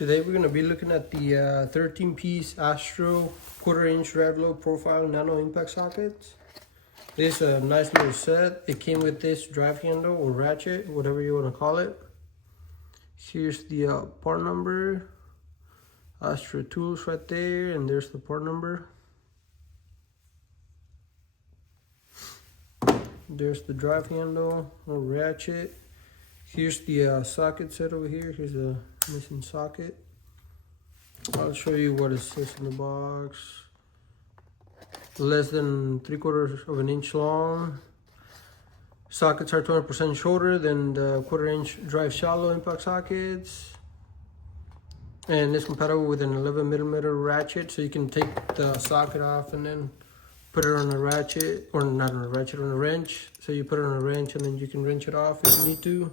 Today we're going to be looking at the 13-piece Astro quarter-inch drive load profile nano impact sockets. This is a nice little set. It came with this drive handle or ratchet, whatever you want to call it. Here's the part number. Astro tools right there, and there's the part number. There's the drive handle or ratchet. Here's the socket set over here. Here's the missing socket. I'll show you what it says in the box. Less than 3/4 of an inch long. Sockets are 20% shorter than the quarter-inch drive shallow impact sockets. And it's compatible with an 11mm ratchet, so you can take the socket off and then put it on a ratchet, or not on a ratchet, on a wrench. So you put it on a wrench and then you can wrench it off if you need to.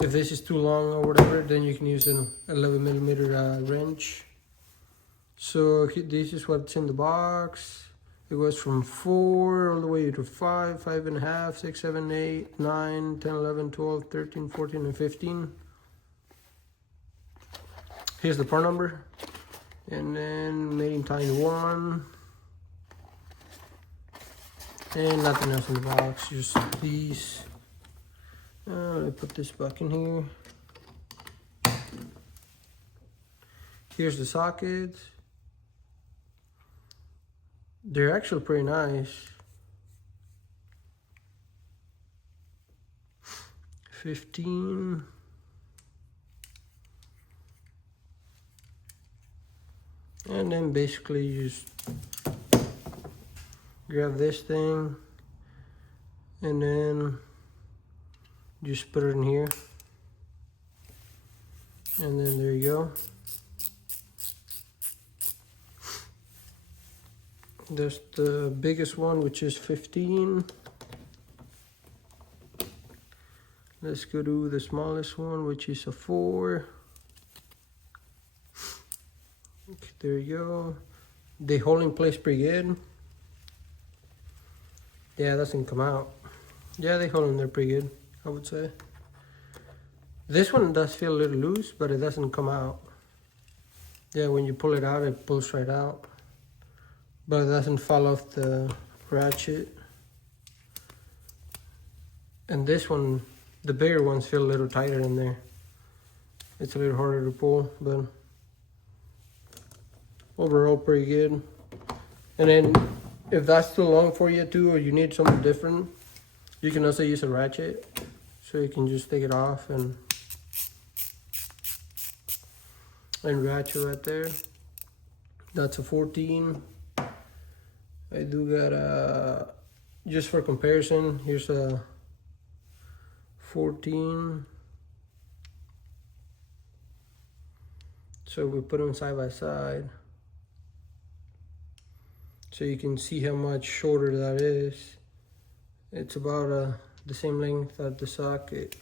If this is too long or whatever, then you can use an 11mm wrench. So this is what's in the box. It goes from 4 all the way to 5, 5.5, 6, 7, 8, 9, 10, 11, 12, 13, 14, and 15. Here's the part number. And then made in Taiwan. And nothing else in the box, just these. Let me put this back in here. Here's the sockets. They're actually pretty nice. 15. And then basically you just grab this thing and then just put it in here, and then there you go. There's the biggest one, which is 15. Let's go to the smallest one, which is a 4. Okay, there you go. They hold in place pretty good. Yeah, it doesn't come out. Yeah, they hold in there pretty good, I would say. This one does feel a little loose, but it doesn't come out. Yeah, when you pull it out, it pulls right out. But it doesn't fall off the ratchet. And this one, the bigger ones feel a little tighter in there. It's a little harder to pull, but overall pretty good. And then if that's too long for you too, or you need something different, you can also use a ratchet. So you can just take it off and ratchet right there. That's a 14. I do got a, just for comparison, here's a 14. So we put them side by side, so you can see how much shorter that is. It's about the same length as the socket.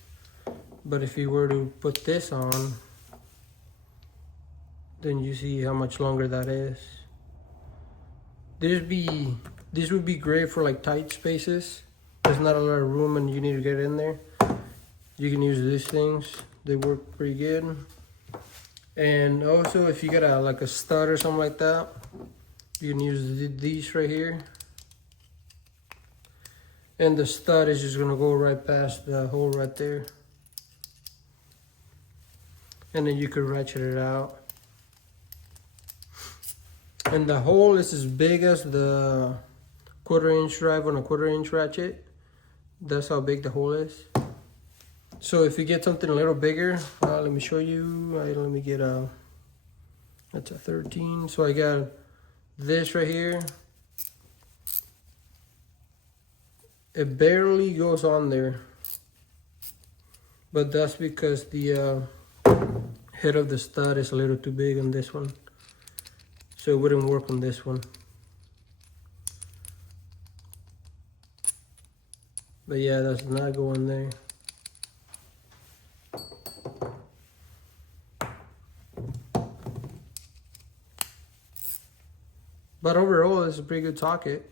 But if you were to put this on, then you see how much longer that is. This would be great for like tight spaces. There's not a lot of room and you need to get in there. You can use these things. They work pretty good. And also if you got like a stud or something like that, you can use these right here. And the stud is just gonna go right past the hole right there. And then you could ratchet it out. And the hole is as big as the quarter-inch drive on a quarter-inch ratchet. That's how big the hole is. So if you get something a little bigger, let me show you. Let me get that's a 13. So I got this right here. It barely goes on there, but that's because the head of the stud is a little too big on this one, so it wouldn't work on this one. But yeah, that's not going there. But overall, it's a pretty good socket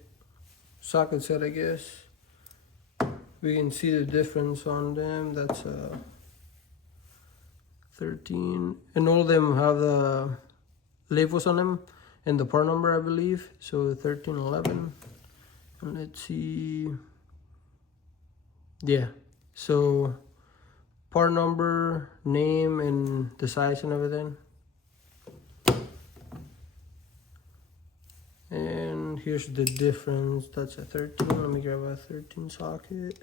set, I guess. We can see the difference on them. That's a 13, and all of them have the labels on them and the part number, I believe. So 13, 11, and let's see. Yeah, so part number, name, and the size and everything. And here's the difference. That's a 13. Let me grab a 13 socket.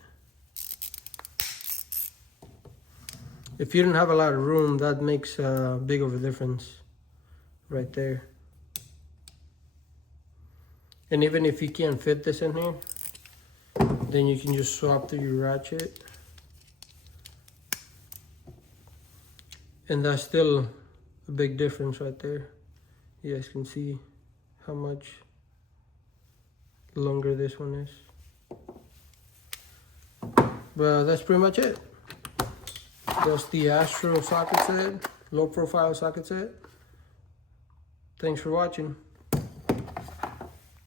If you don't have a lot of room, that makes a big of a difference right there. And even if you can't fit this in here, then you can just swap through your ratchet. And that's still a big difference right there. You guys can see how much longer this one is. But that's pretty much it. That's the Astro socket set, low profile socket set. Thanks for watching.